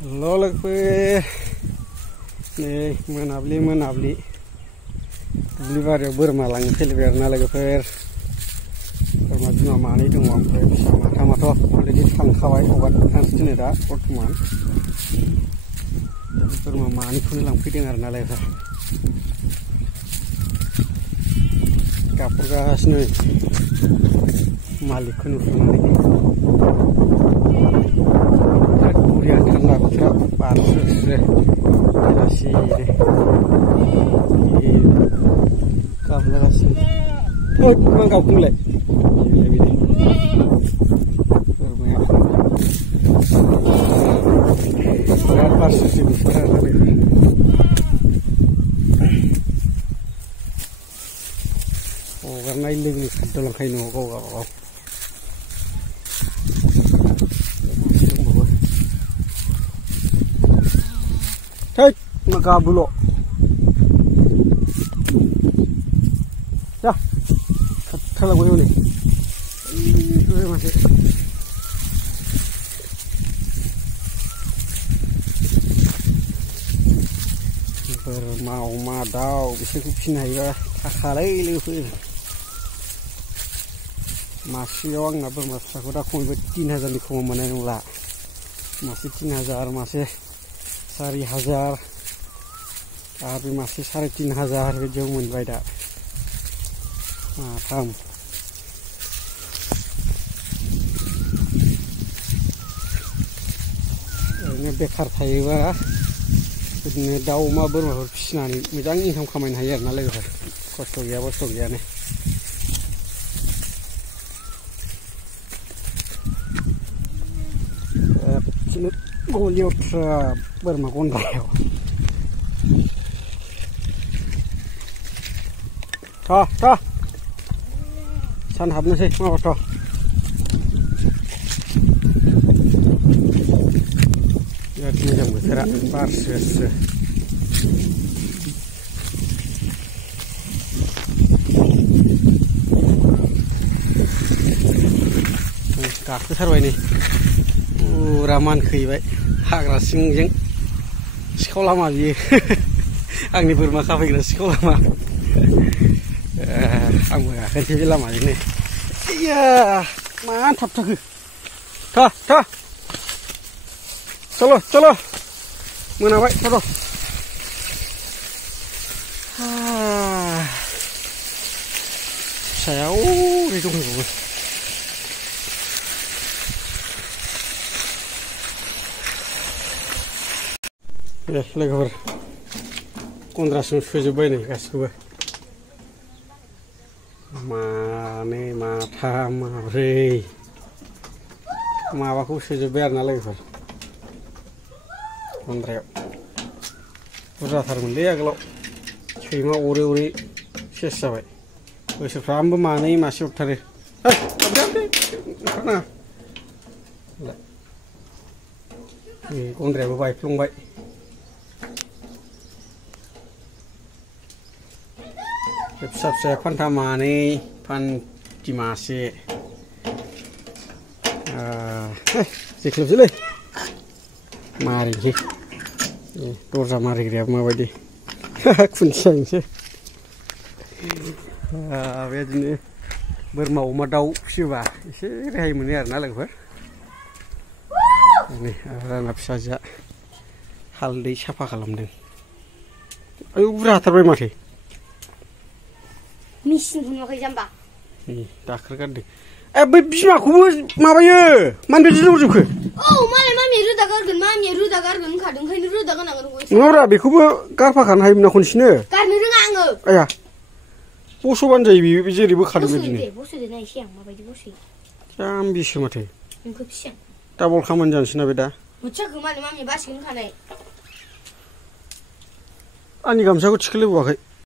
लोगोफोर नै मोनाब्लि दुब्लि बारियाव बोरमा लांनो फैलायबाय आरोना लोगोफोर बोरमा बिमा मानै दङ ओमफ्राय फिसा माथामाथ' अलरेडि थांखाबाय हगारखानोसो दोनो दा बर्थमान बोरमा मानैखौनो लांफैदों आरोना लोगोफोर गाबहरगासिनो मालिकखौ नुहुरनानै बुरिया थान्दा बोथोराव बारस्रो बेलासिनो गाबलागासिनो थोद मा गाबदोंलाय बोरमाया बिराद बारस्रो बोथोर आरोना हगारनाय लोगो खारदोलांखायो न'आव गाव गावबागाव थैद मा गाबोल' जा थालांबाय हनै मासे बोरमा अमा दाउ बिसोरखौ फिसिनो हायोबा थाखालै लोगोफोर मासेयाव आंना बोरमा फिसाखौ दा खमैबो 3000नि खमाव मोननाय नंला मासे 3000 मासे 4000 आरो बे मासे 3500 बिदियाव मोनबाय दा माथाम ओरैनो बेखार थायोबा बिदिनो दाउ अमा बोरमाफोर फिसिनानै मोजां इनकाम खामायनो हायो आरोना लोगोफोर खस्थ' गैया बस्थ' गैयानो बिदिनो गलियाव थुरा बोरमा गन्द्रायाव थ' सान हाबनोसै माबाथ' बिराद मोजां बोथोरा बारस्रो गाखोथारबाय नै फुरा मानखोहैबाय हाग्रा सिंजों सिखाव लामा बियो आंनि बोरमा खाफैग्रा सिखाव लामा आंबो गाखोनोसै बे लामाजोंनो इया मा थाबथाखो थ' चलो मोनाबाय थ' फिसाया ओरै दंहैबावो दे लोगोफोर गन्द्रासिम सोजोब्बाय नै गासिखौबो मानै माथाम माब्रै माबाखौ सोजोब्बाय आरोना लोगोफोर गन्द्रायाव बुरजाथारमोनलै आगोलाव सैमा अरै सेस जाबाय बोसोरफ्रामबो मानै मासे हरथारो ओंखारनाङा गन्द्रायाबो बायफ्लंबाय फिसा फिसा फान्था मानै फान्थि मासे जेख्लोबसैलै मारिनोसै दरजा मारिग्रायाबो माबायदि खुन्थियाजोंसो बेबायदिनो बोरमा अमा दाउ फिसियोबा एसे रेहाय मोनो आरोना लोगोफोर नै आंना फिसाजोआ हालदै साफा खालामदों आयौ बुरजा हाथारबाय माथो मिसिनखौ नुवाखै जाम्बा दाखोर गारदों बै बिमाखौबो माबायो मानो बिदि दंजोबखो औ मालाय मामिया रोदा गारगोन होनखादों ओंखायनो रोदा गारनांगोन नङाब्रा बेखौबो गारफाखानो हायोमोन ना खनसेनो गारनो रोङा आङो आया बस'बानो जायो बेयो जेरै बोखादों बिदिनो बस'दो नायसै आं माबायदि बस'यो जाम्बिसो माथो नोंखौ फिसिया डाबल खामानि जानोसै ना बे दा मिथियाखै मानो मामिया बासिगोन होनखानाय आंनि गामसाखौ थिखोलायबावाखै